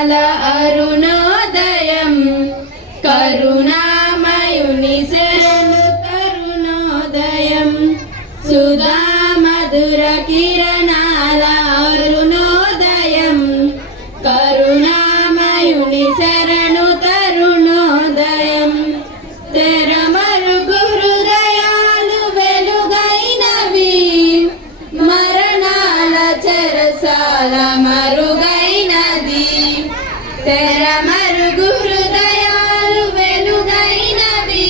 కిరణాల అరుణోదయం కరుణామయుని శరణు తరుణోదయం సుధా మధుర కిరణాల అరుణోదయం కరుణామయుని శరణు తరుణోదయం తెరమరుగు హృదయాలు వెలుగైనవి మరణాల చెరసాల మరుగైనది తెరమరుగు హృదయాలు వెలుగైనవి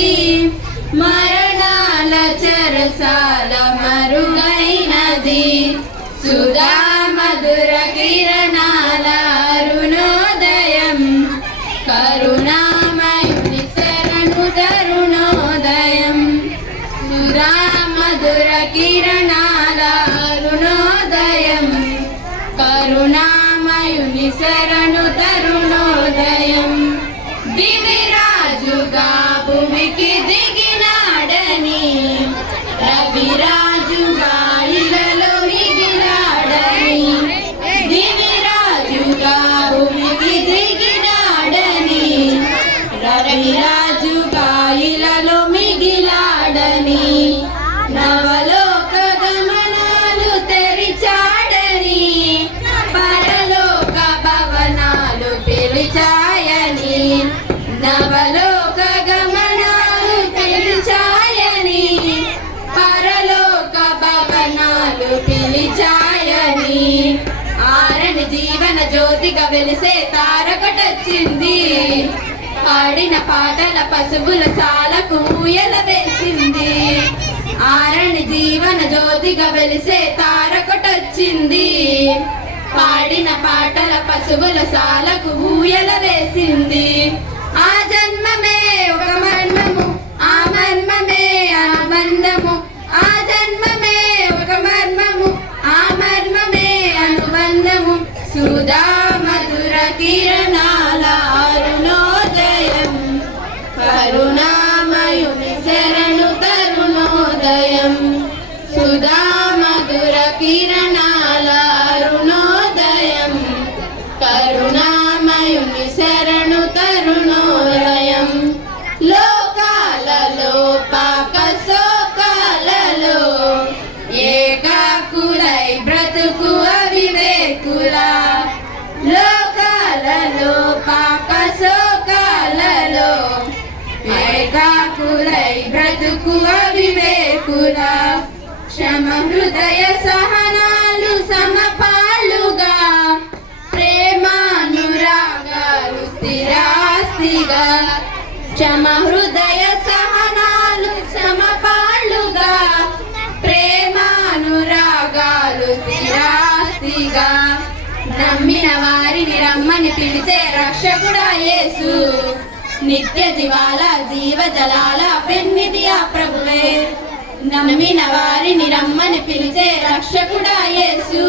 మరణాల చెరసాల మరుగైనది సుధా మధుర కిరణాల అరుణోదయం కరుణామయుని శరణు తరుణోదయం సుధా మధుర కిరణాల అరుణోదయం కరుణామయుని శరణు తరుణోదయం దివిరాజుగా భూమికి దిగినాడని రవిరాజుగా ఇలలో మిగిలాడని దివిరాజుగా భూమికి దిగినాడని రవిరాజుగా ఇలలో మిగిలాడని నవలోక గమనాలు తెరిచాడని పరలోక భవనాలు పిలిచాయని నవలోక గమనాలు పిలిచాయని పరలోక భవనాలు పిలిచాయని ఆరని జీవన జ్యోతిగా వెలిసే తారకటొచ్చింది పాడిన పాటల పసుపుల సాలకు ఊయల వేసింది ఆరని జీవన జ్యోతిగా వెలిసే తారకటొచ్చింది పాడిన పాటల పసుపుల సాలకు ఊయల వేసింది ఆ జన్మమే ఒక మర్మము ఆ మర్మమే అనుబంధము ఆ జన్మమే ఒక మర్మము ఆ మర్మమే అనుబంధము సుధా మధుర కిరణాల అరుణోదయం కరుణామయుని శరణు తరుణోదయం సుధా మధుర కిరణాల అరుణోదయం కరుణామయుని శరణు తరుణోదయం లోకాలలో పాక శోకాలలో ఏకాకులై బ్రతుకు అవివేకుల లోకాలలో పాక శోకాలలో ఏకాకులై బ్రతుకు అవివేకుల క్షమ హృదయ సహనాలు సమపాలుగా ప్రేమానురాగాలు స్థిరాస్తిగా క్షమ హృదయ సహనాలు సమపాలుగా ప్రేమానురాగాలు స్థిరాస్తిగా నమ్మిన వారిని రమ్మని పిలిచే రక్షకుడా యేసు నిత్య జీవాల జీవ జలాల పెన్నిధి ఆ ప్రభువే నమ్మిన వారిని రమ్మని పిలిచే రక్షకుడా యేసు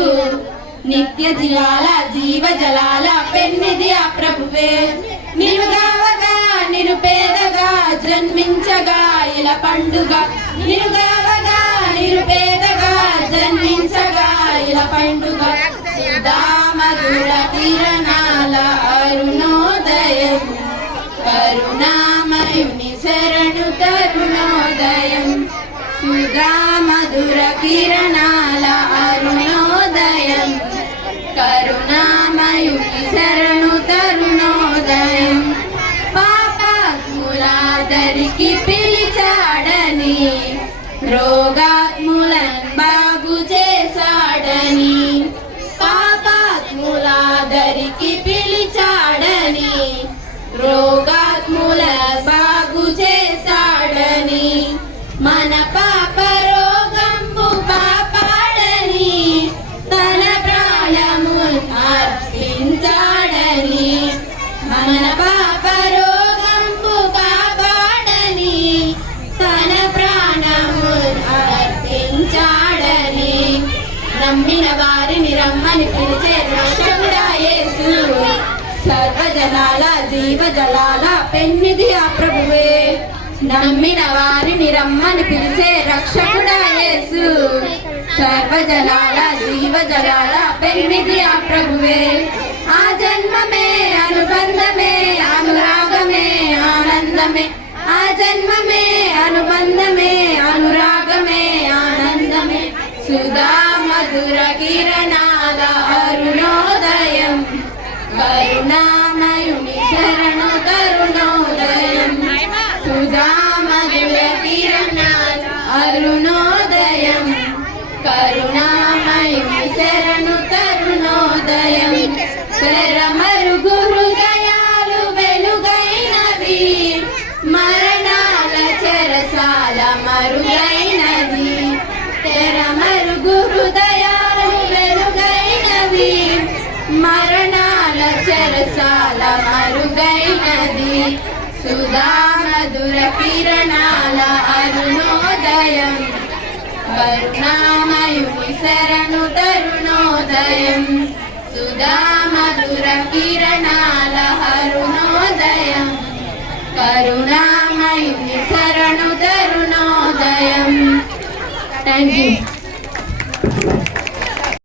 నిత్య జీవాల జీవ జలాల పెన్నిధి ఆ ప్రభువే నిరుగావగా నిరుపేదగా జన్మించగా ఇలా పండుగ నిరుగావగా నిరుపేదగా జన్మించగా ఇలా పండుగ సుధా మధుర కిరణాల అరుణోదయం కరుణామయుని శరణు తరుణోదయం సుధా మధుర కిరణాల అరుణోదయం కరుణామయుని శరణు తరుణోదయం పాపాత్ములాదరికి పిలిచాడని రోగాత్ములను బాగు చేశాడని పాపాత్ములాదరికి పిలిచాడని రోగాత్ముల బాగు చేశాడని మన పాప రోగంబు పాపాడని తన ప్రాణము అర్పించాడని మన పాప రోగంబు కాపాడని తన ప్రాణము అర్పించాడని నమ్మిన వారిని రమ్మని పిలిచే రక్షకుడా యేసు సర్వజనాల జీవ జలాల పెన్నిధి ఆ ప్రభువే నమ్మిన వారిని రమ్మని పిలిచే రక్షకుడా యేసు సర్వజలాల జీవ జలాల పెన్నిధి ఆ ప్రభువే ఆ జన్మమే మధుర కిరణాల అరుణోదయం కరుణామయుని శరణు తరుణోదయం సుధా మధుర కిరణాల అరుణోదయం కరుణామయుని శరణు తరుణోదయం తెరమరుగు హృదయాలు వెలుగైనవి మరణాల చెరసాల మరుగైనది తెరమరుగు హృదయాలు వెలుగైనవి మరణాల చెరసాల మరుగైనది సుధా మధుర కిరణాల అరుణోదయం కరుణామయుని శరణు తరుణోదయం సుధా మధుర కిరణాల అరుణోదయం కరుణామయుని శరణు తరుణోదయం. Thank you.